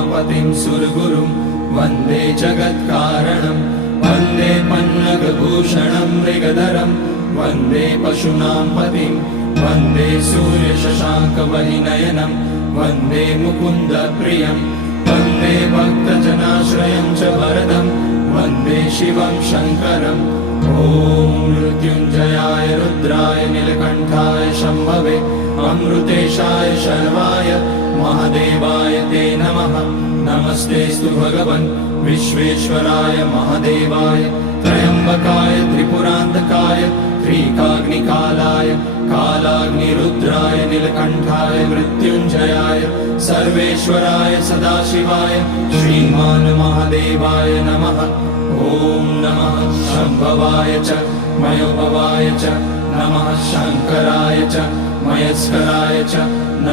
उमापतिं सुरगुरुं वन्दे जगत्कारणं वन्दे पन्नगभूषणं मृगधरं वन्दे पशूनां पतिं वन्दे सूर्यशशाङ्कवहिनयनं वन्दे मुकुन्दप्रियं वन्दे भक्तजनाश्रयं च वरदं वन्दे शिवं शङ्करम् ॐ मृत्युञ्जयाय रुद्राय नीलकण्ठाय शम्भवे अमृतेशाय शर्वाय महादेवाय ते नमः। नमस्तेऽस्तु भगवन् विश्वेश्वराय महादेवाय त्र्यम्बकाय त्रिपुरान्तकाय त्रिकाग्निकालाय कालाग्निरुद्राय नीलकण्ठाय मृत्युञ्जयाय सर्वेश्वराय सदाशिवाय श्रीमान् महादेवाय नमः। ॐ नमः शम्भवाय च मयोभवाय च नमः शङ्कराय च मयस्कराय च